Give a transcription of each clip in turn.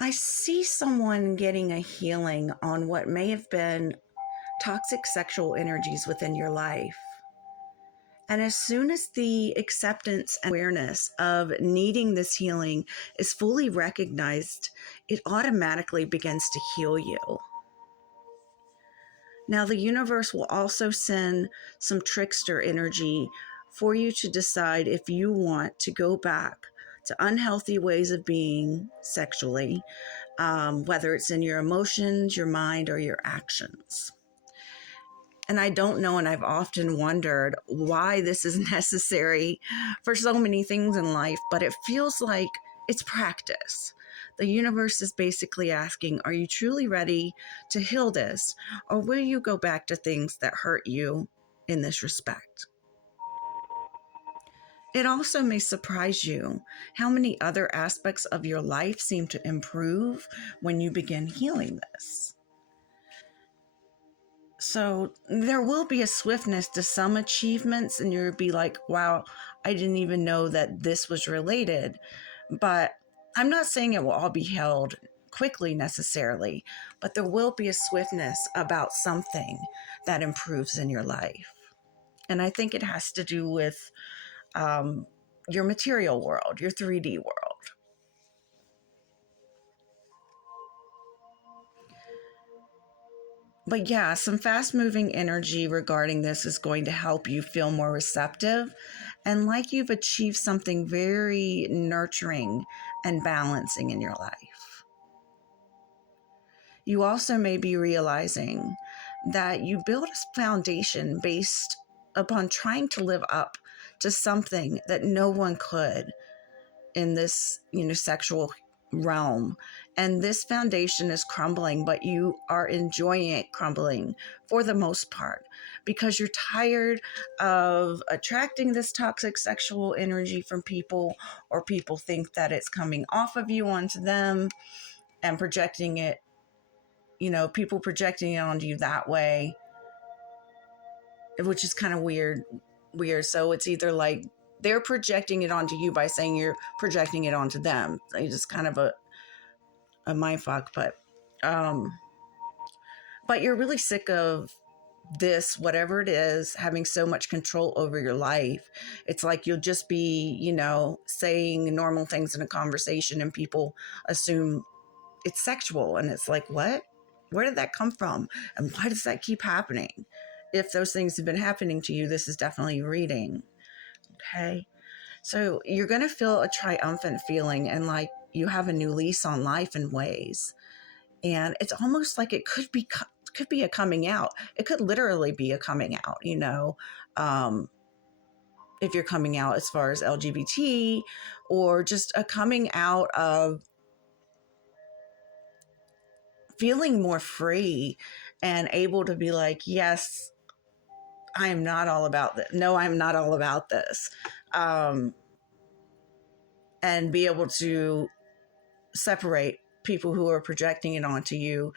I see someone getting a healing on what may have been toxic sexual energies within your life. And as soon as the acceptance and awareness of needing this healing is fully recognized, it automatically begins to heal you. Now, the universe will also send some trickster energy for you to decide if you want to go back to unhealthy ways of being sexually, whether it's in your emotions, your mind, or your actions. And I don't know, and I've often wondered why this is necessary for so many things in life, but it feels like it's practice. The universe is basically asking, are you truly ready to heal this? Or will you go back to things that hurt you in this respect? It also may surprise you how many other aspects of your life seem to improve when you begin healing this. So there will be a swiftness to some achievements, and you'll be like, wow, I didn't even know that this was related. But I'm not saying it will all be held quickly necessarily, but there will be a swiftness about something that improves in your life. And I think it has to do with your material world, your 3D world. But yeah, some fast moving energy regarding this is going to help you feel more receptive and like you've achieved something very nurturing and balancing in your life. You also may be realizing that you build a foundation based upon trying to live up to something that no one could in this, sexual realm. And this foundation is crumbling, but you are enjoying it crumbling for the most part because you're tired of attracting this toxic sexual energy from people, or people think that it's coming off of you onto them and projecting it, people projecting it onto you that way, which is kind of weird. So it's either like they're projecting it onto you by saying you're projecting it onto them. It's just kind of a mind fuck, but you're really sick of this, whatever it is, having so much control over your life. It's like you'll just be, saying normal things in a conversation and people assume it's sexual. And it's like, what? Where did that come from? And why does that keep happening? If those things have been happening to you, this is definitely reading. Okay. So you're going to feel a triumphant feeling and like you have a new lease on life in ways. And it's almost like it could be a coming out. It could literally be a coming out, if you're coming out as far as LGBT, or just a coming out of feeling more free and able to be like, yes, I am not all about this. No, I'm not all about this. And be able to separate people who are projecting it onto you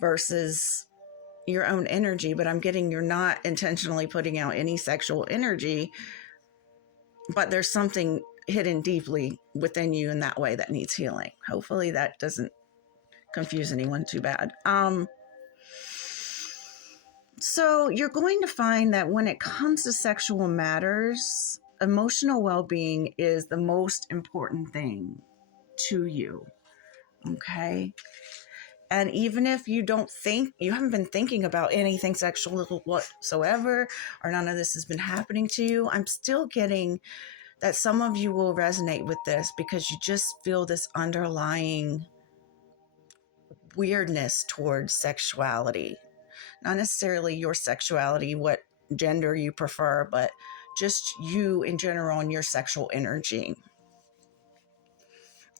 versus your own energy. But I'm getting you're not intentionally putting out any sexual energy, but there's something hidden deeply within you in that way that needs healing. Hopefully that doesn't confuse anyone too bad. So you're going to find that when it comes to sexual matters, emotional well-being is the most important thing to you. Okay. And even if you haven't been thinking about anything sexual whatsoever, or none of this has been happening to you, I'm still getting that some of you will resonate with this because you just feel this underlying weirdness towards sexuality. Not necessarily your sexuality, what gender you prefer, but just you in general and your sexual energy.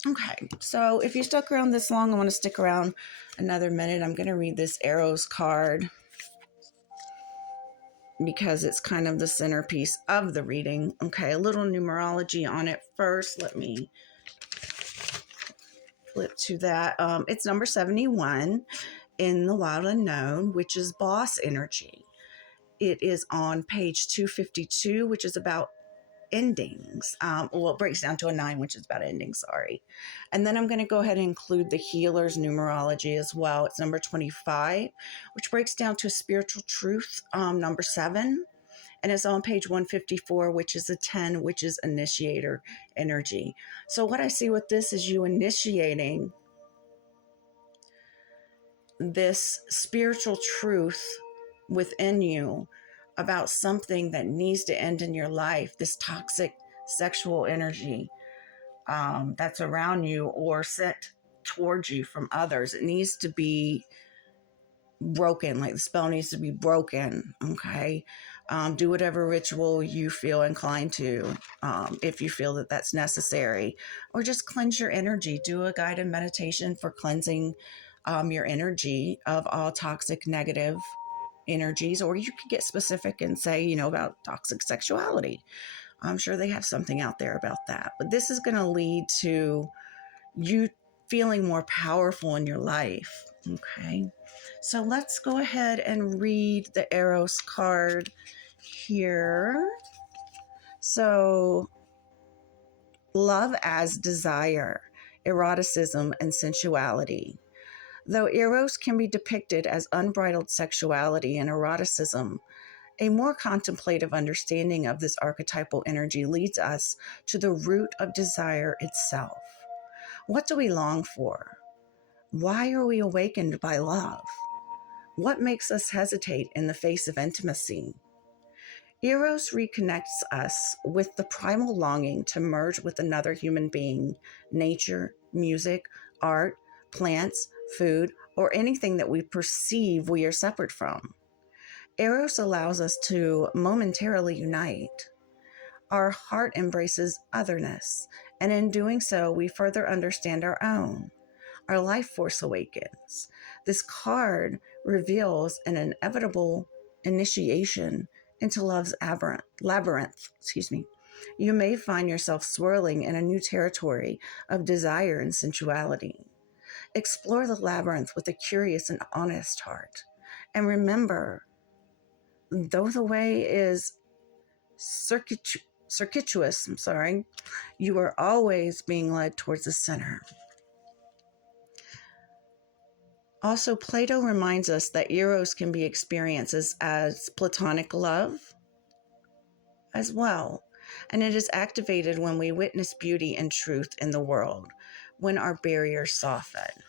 Okay, so if you stuck around this long, I want to stick around another minute. I'm going to read this Arrows card because it's kind of the centerpiece of the reading. Okay, a little numerology on it first. Let me flip to that. It's number 71 in the Wild Unknown, which is boss energy. It is on page 252, which is about endings. Well, it breaks down to a 9, which is about endings, sorry. And then I'm going to go ahead and include the healer's numerology as well. It's number 25, which breaks down to a spiritual truth, number 7. And it's on page 154, which is a 10, which is initiator energy. So what I see with this is you initiating this spiritual truth within you about something that needs to end in your life, this toxic sexual energy that's around you or sent towards you from others. It needs to be broken, like the spell needs to be broken. Okay. Do whatever ritual you feel inclined to, if you feel that that's necessary, or just cleanse your energy. Do a guided meditation for cleansing your energy of all toxic negative energies, or you could get specific and say, about toxic sexuality. I'm sure they have something out there about that, but this is going to lead to you feeling more powerful in your life. Okay. So let's go ahead and read the Eros card here. So, love as desire, eroticism, and sensuality. Though Eros can be depicted as unbridled sexuality and eroticism, a more contemplative understanding of this archetypal energy leads us to the root of desire itself. What do we long for? Why are we awakened by love? What makes us hesitate in the face of intimacy? Eros reconnects us with the primal longing to merge with another human being, nature, music, art, plants, food, or anything that we perceive we are separate from. Eros allows us to momentarily unite. Our heart embraces otherness, and in doing so, we further understand our own. Our life force awakens. This card reveals an inevitable initiation into love's labyrinth. You may find yourself swirling in a new territory of desire and sensuality. Explore the labyrinth with a curious and honest heart. And remember, though the way is circuitous, you are always being led towards the center. Also, Plato reminds us that Eros can be experienced as platonic love as well. And it is activated when we witness beauty and truth in the world, when our barriers soften.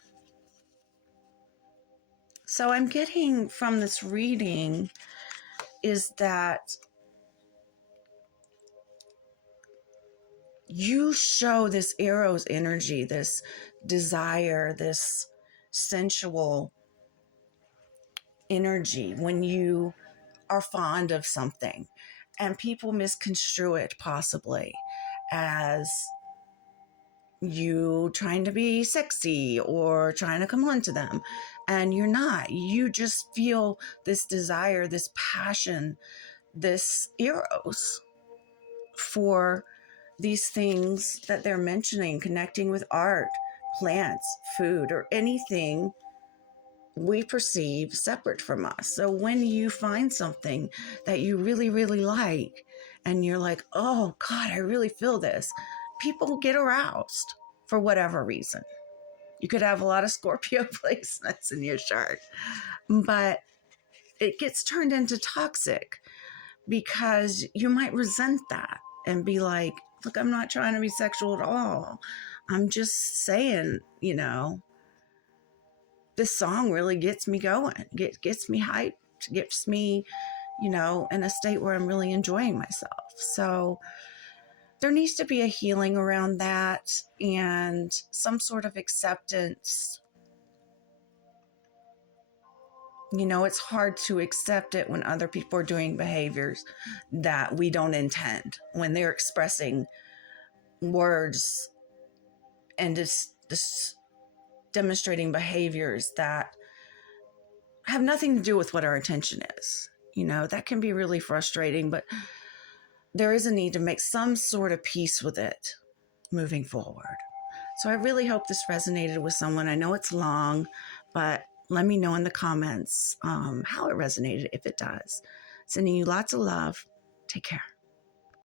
So I'm getting from this reading is that you show this Eros energy, this desire, this sensual energy when you are fond of something, and people misconstrue it possibly as you trying to be sexy or trying to come on to them, and you're not. You just feel this desire, this passion, this Eros for these things that they're mentioning, connecting with art, plants, food, or anything we perceive separate from us. So when you find something that you really, really like, and you're like, oh God, I really feel this, people get aroused for whatever reason. You could have a lot of Scorpio placements in your chart, but it gets turned into toxic because you might resent that and be like, look, I'm not trying to be sexual at all. I'm just saying, this song really gets me going, gets me hyped, gets me, in a state where I'm really enjoying myself. So there needs to be a healing around that and some sort of acceptance. It's hard to accept it when other people are doing behaviors that we don't intend, when they're expressing words and just demonstrating behaviors that have nothing to do with what our intention is. That can be really frustrating, but there is a need to make some sort of peace with it moving forward. So I really hope this resonated with someone. I know it's long, but let me know in the comments how it resonated, if it does. Sending you lots of love. Take care.